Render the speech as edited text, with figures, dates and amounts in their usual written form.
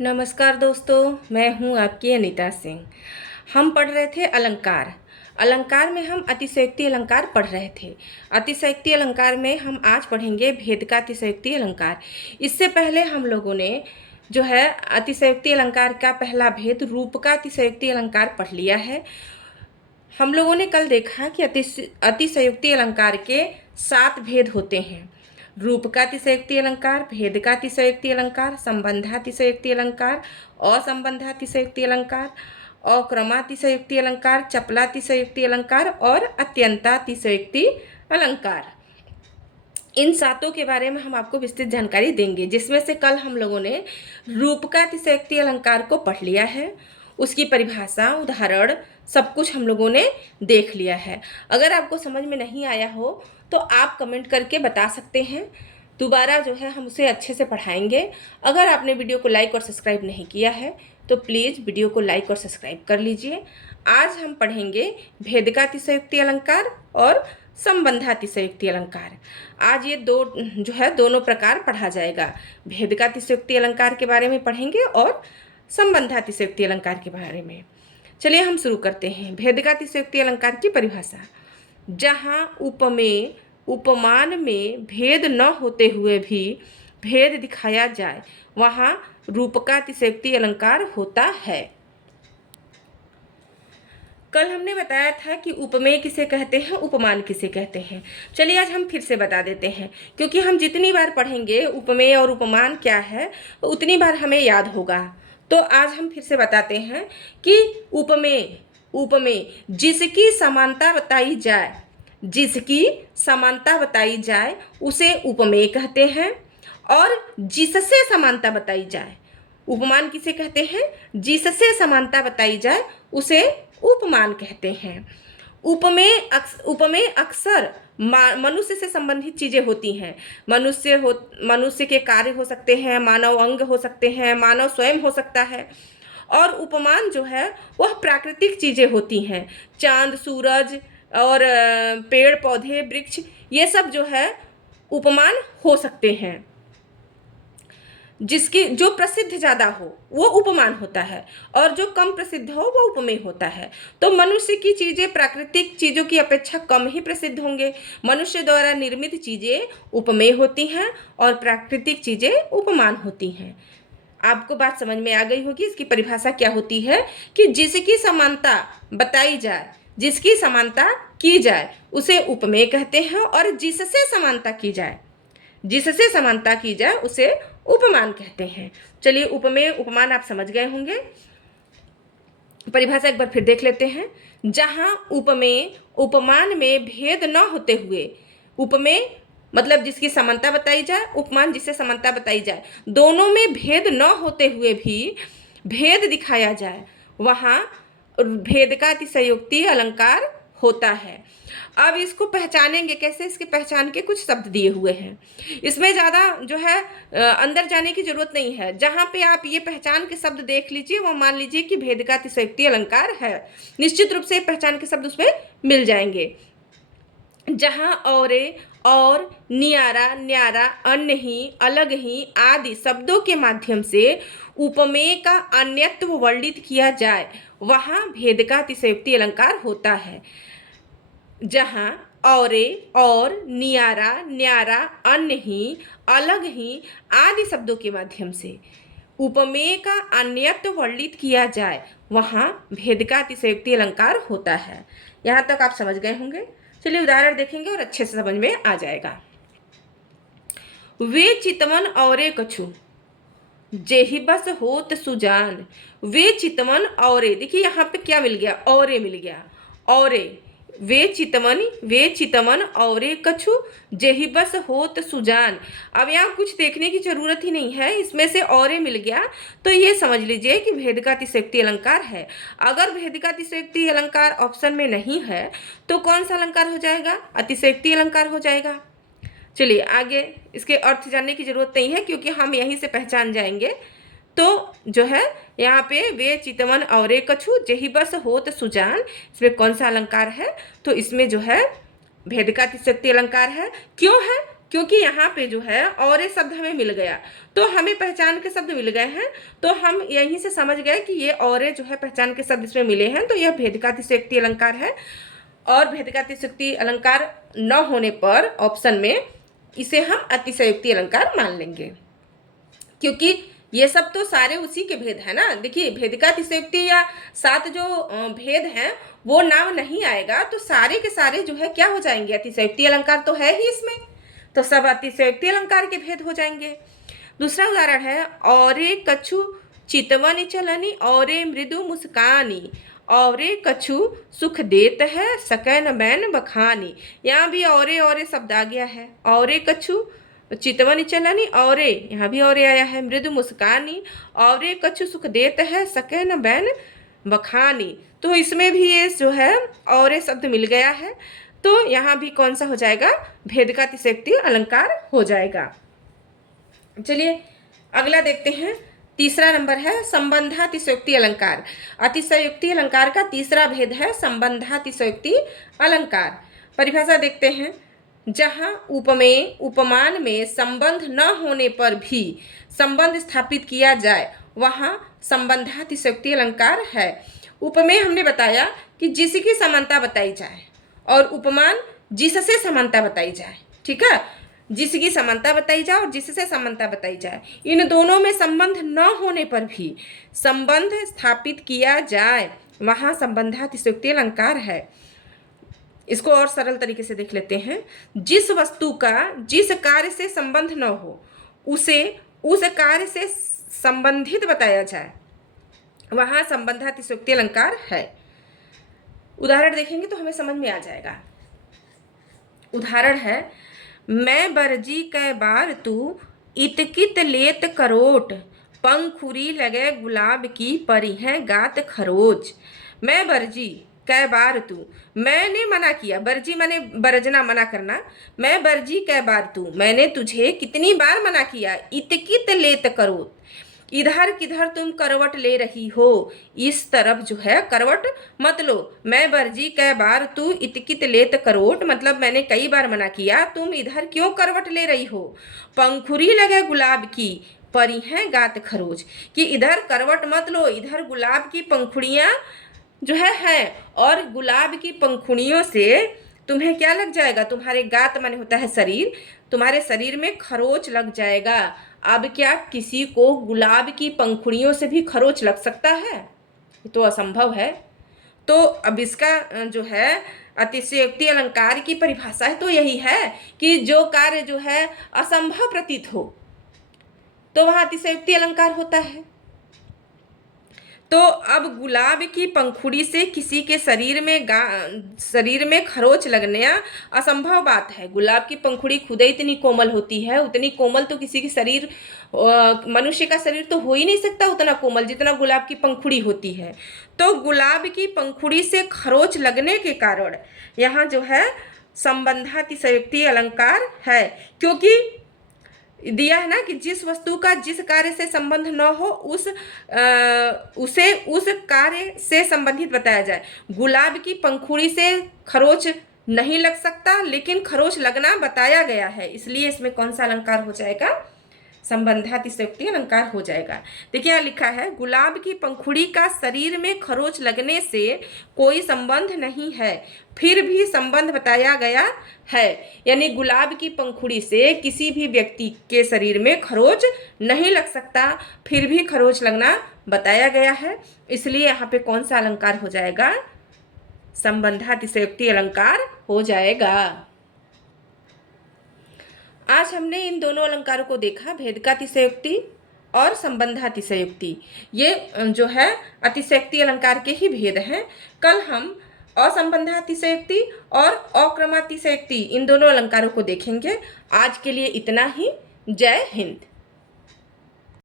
नमस्कार दोस्तों, मैं हूँ आपकी अनीता सिंह। हम पढ़ रहे थे अलंकार। अलंकार में हम अतिशयोक्ति अलंकार पढ़ रहे थे। अतिशयोक्ति अलंकार में हम आज पढ़ेंगे भेद का अतिशयोक्ति अलंकार। इससे पहले हम लोगों ने जो है अतिशयोक्ति अलंकार का पहला भेद रूप का अतिशयोक्ति अलंकार पढ़ लिया है। हम लोगों ने कल देखा कि अतिशयोक्ति अलंकार के 7 भेद होते हैं। रूप का अतिशयोक्ति अलंकार, भेद का अतिशयोक्ति अलंकार, संबंधातिशयोक्ति अलंकार, असंबंधातिशयोक्ति अलंकार, अक्रमातिशयोक्ति अलंकार, चपलातिशयोक्ति अलंकार और अत्यंतातिशयोक्ति अलंकार। इन 7 के बारे में हम आपको विस्तृत जानकारी देंगे, जिसमें से कल हम लोगों ने रूप का अतिशयोक्ति अलंकार को पढ़ लिया है। उसकी परिभाषा, उदाहरण सब कुछ हम लोगों ने देख लिया है। अगर आपको समझ में नहीं आया हो तो आप कमेंट करके बता सकते हैं। दोबारा जो है हम उसे अच्छे से पढ़ाएंगे। अगर आपने वीडियो को लाइक और सब्सक्राइब नहीं किया है तो प्लीज़ वीडियो को लाइक और सब्सक्राइब कर लीजिए। आज हम पढ़ेंगे भेद का अतिशयोक्ति अलंकार और संबंधातिशयोक्ति अलंकार। आज ये दोनों प्रकार पढ़ा जाएगा। भेद का अतिशयोक्ति अलंकार के बारे में पढ़ेंगे और संबंधातिशयोक्ति अलंकार के बारे में। चलिए हम शुरू करते हैं। भेद का अतिशयोक्ति अलंकार की परिभाषा। जहाँ उपमेय उपमान में भेद न होते हुए भी भेद दिखाया जाए वहाँ रूप का अतिशयोक्ति अलंकार होता है। कल हमने बताया था कि उपमेय किसे कहते हैं, उपमान किसे कहते हैं। चलिए आज हम फिर से बता देते हैं, क्योंकि हम जितनी बार पढ़ेंगे उपमेय और उपमान क्या है उतनी बार हमें याद होगा। तो आज हम फिर से बताते हैं कि उपमेय जिसकी समानता बताई जाए उसे उपमेय कहते हैं। और जिससे समानता बताई जाए, उपमान किसे कहते हैं, जिससे समानता बताई जाए उसे उपमान कहते हैं। उपमेय अक्सर मनुष्य से संबंधित चीज़ें होती हैं। मनुष्य के कार्य हो सकते हैं, मानव अंग हो सकते हैं, मानव स्वयं हो सकता है। और उपमान जो है वह प्राकृतिक चीज़ें होती हैं। चांद, सूरज और पेड़ पौधे, वृक्ष, ये सब जो है उपमान हो सकते हैं। जिसकी जो प्रसिद्ध ज़्यादा हो वो उपमान होता है और जो कम प्रसिद्ध हो वो उपमेय होता है। तो मनुष्य की चीज़ें प्राकृतिक चीज़ों की अपेक्षा कम ही प्रसिद्ध होंगे। मनुष्य द्वारा निर्मित चीज़ें उपमेय होती हैं और प्राकृतिक चीज़ें उपमान होती हैं। आपको बात समझ में आ गई होगी। इसकी परिभाषा क्या होती है कि जिसकी समानता बताई जाए, जिसकी समानता की जाए उसे उपमेय कहते हैं, और जिससे समानता की जाए उसे उपमान कहते हैं। चलिए उपमेय उपमान आप समझ गए होंगे। परिभाषा एक बार फिर देख लेते हैं। जहाँ उपमेय उपमान में भेद न होते हुए, उपमेय मतलब जिसकी समानता बताई जाए, उपमान जिससे समानता बताई जाए, दोनों में भेद न होते हुए भी भेद दिखाया जाए वहाँ भेद का अतिशयोक्ति अलंकार होता है। अब इसको पहचानेंगे कैसे, इसके पहचान के कुछ शब्द दिए हुए हैं। इसमें ज़्यादा जो है अंदर जाने की जरूरत नहीं है। जहाँ पे आप ये पहचान के शब्द देख लीजिए वो मान लीजिए कि भेद का अतिशयोक्ति अलंकार है। निश्चित रूप से पहचान के शब्द उसमें मिल जाएंगे। जहाँ और, नियारा, न्यारा, अन्य ही, अलग ही आदि शब्दों के माध्यम से उपमेय का अन्यत्व वर्णित किया जाए वहाँ भेद का अतिशयोक्ति अलंकार होता है। जहाँ और, नियारा, न्यारा, अन्य ही, अलग ही आदि शब्दों के माध्यम से उपमेय का अन्यत्व वर्णित किया जाए वहाँ भेद का अतिशयोक्ति अलंकार होता है। यहाँ तक आप समझ गए होंगे। चलिए उदाहरण देखेंगे और अच्छे से समझ में आ जाएगा। वे चितवन औरे कछु जेहि बस होत सुजान। वे चितवन औरे, देखिए यहाँ पे क्या मिल गया, औरे मिल गया। औरे वे चितवन औरे कछु जेहि बस होत सुजान। अब यहाँ कुछ देखने की जरूरत ही नहीं है, इसमें से औरे मिल गया तो ये समझ लीजिए कि भेद का अतिशयोक्ति अलंकार है। अगर भेद का अतिशयोक्ति अलंकार ऑप्शन में नहीं है तो कौन सा अलंकार हो जाएगा, अतिशयोक्ति अलंकार हो जाएगा। चलिए आगे इसके अर्थ जानने की जरूरत नहीं है क्योंकि हम यहीं से पहचान जाएंगे। तो जो है यहाँ पे वे चितवन औरे कछु जेहि बस होत सुजान, इसमें कौन सा अलंकार है, तो इसमें जो है भेद का अतिशयोक्ति अलंकार है। क्यों है, क्योंकि यहाँ पे जो है और शब्द हमें मिल गया, तो हमें पहचान के शब्द मिल गए हैं, तो हम यहीं से समझ गए कि ये और जो है पहचान के शब्द इसमें मिले हैं, तो यह भेद का अतिशयोक्ति अलंकार है। और भेद का अतिशयोक्ति अलंकार न होने पर ऑप्शन में इसे हम अतिशयोक्ति अलंकार मान लेंगे, क्योंकि ये सब तो सारे उसी के भेद है ना। देखिए भेद का अतिशयोक्ति या 7 जो भेद हैं वो नाम नहीं आएगा तो सारे के सारे जो है क्या हो जाएंगे, अतिशयोक्ति अलंकार तो है ही इसमें, तो सब अतिशयोक्ति अलंकार के भेद हो जाएंगे। दूसरा उदाहरण है, औरे कछु चितवन चलनी औरे मृदु मुस्कानी, औरे कछु सुख देत है सकैन बैन बखानी। यहाँ भी औरे शब्द आ गया है, औरे कछु चितवन चलनी औरे, यहाँ भी औरे आया है, मृदु मुस्कानी औरे कछु सुख देत है सकैन बैन बखानी। तो इसमें भी ये जो है औरे शब्द मिल गया है, तो यहाँ भी कौन सा हो जाएगा, भेद का अतिशयोक्ति अलंकार हो जाएगा। चलिए अगला देखते हैं, तीसरा नंबर है संबंधातिशयोक्ति अलंकार। अतिशयोक्ति अलंकार का तीसरा भेद है संबंधातिशयोक्ति अलंकार। परिभाषा देखते हैं, जहाँ उपमेय उपमान में संबंध न होने पर भी संबंध स्थापित किया जाए वहाँ संबंधातिशयोक्ति अलंकार है। उपमेय हमने बताया कि जिसकी समानता बताई जाए, और उपमान जिससे समानता बताई जाए, ठीक है, जिसकी समानता बताई जाए और जिससे समानता बताई जाए, इन दोनों में संबंध न होने पर भी संबंध स्थापित किया जाए वहाँ संबंधातिशयोक्ति अलंकार है। इसको और सरल तरीके से देख लेते हैं, जिस वस्तु का जिस कार्य से संबंध न हो उसे उस कार्य से संबंधित बताया जाए वहाँ संबंधातिशयोक्ति अलंकार है। उदाहरण देखेंगे तो हमें समझ में आ जाएगा। उदाहरण है, मैं बरजी कै बार तू इतकित लेत करोट, पंखुरी लगे गुलाब की परी है गात खरोच। मैं बरजी कै बार तू, मैंने मना किया, बरजी माने बरजना मना करना, मैं बरजी कै बार तू, मैंने तुझे कितनी बार मना किया, इतकित लेत करोट, इधर किधर तुम करवट ले रही हो, इस तरफ जो है करवट मत लो। मैं बरजी कै बार तू इतकित लेत करोट, मतलब मैंने कई बार मना किया, तुम इधर क्यों करवट ले रही हो। पंखुरी लगे गुलाब की परी हैं गात खरोच, कि इधर करवट मत लो, इधर गुलाब की पंखुड़ियाँ जो है और गुलाब की पंखुड़ियों से तुम्हें क्या लग जाएगा, तुम्हारे गात माने होता है शरीर, तुम्हारे शरीर में खरोच लग जाएगा। अब क्या किसी को गुलाब की पंखुड़ियों से भी खरोच लग सकता है, ये तो असंभव है। तो अब इसका जो है अतिशयोक्ति अलंकार की परिभाषा है तो यही है कि जो कार्य जो है असंभव प्रतीत हो तो वहाँ अतिशयोक्ति अलंकार होता है। तो अब गुलाब की पंखुड़ी से किसी के शरीर में खरोच लगना असंभव बात है। गुलाब की पंखुड़ी खुद ही इतनी कोमल होती है, उतनी कोमल तो किसी की शरीर मनुष्य का शरीर तो हो ही नहीं सकता उतना कोमल जितना गुलाब की पंखुड़ी होती है। तो गुलाब की पंखुड़ी से खरोच लगने के कारण यहाँ जो है संबंधातिशयोक्ति अलंकार है, क्योंकि दिया है ना कि जिस वस्तु का जिस कार्य से संबंध न हो उसे उस कार्य से संबंधित बताया जाए। गुलाब की पंखुड़ी से खरोच नहीं लग सकता, लेकिन खरोच लगना बताया गया है, इसलिए इसमें कौन सा अलंकार हो जाएगा, संबंधातिशयोक्ति अलंकार हो जाएगा। देखिए यहाँ लिखा है, गुलाब की पंखुड़ी का शरीर में खरोच लगने से कोई संबंध नहीं है, फिर भी संबंध बताया गया है। यानी गुलाब की पंखुड़ी से किसी भी व्यक्ति के शरीर में खरोच नहीं लग सकता, फिर भी खरोच लगना बताया गया है, इसलिए यहाँ पे कौन सा अलंकार हो जाएगा, संबंधातिशयोक्ति अलंकार हो जाएगा। आज हमने इन दोनों अलंकारों को देखा, भेद का अतिशयोक्ति और संबंधातिशयोक्ति। ये जो है अतिशयोक्ति अलंकार के ही भेद हैं। कल हम असंबंधातिशयोक्ति और अक्रमातिशयोक्ति इन दोनों अलंकारों को देखेंगे। आज के लिए इतना ही। जय हिंद।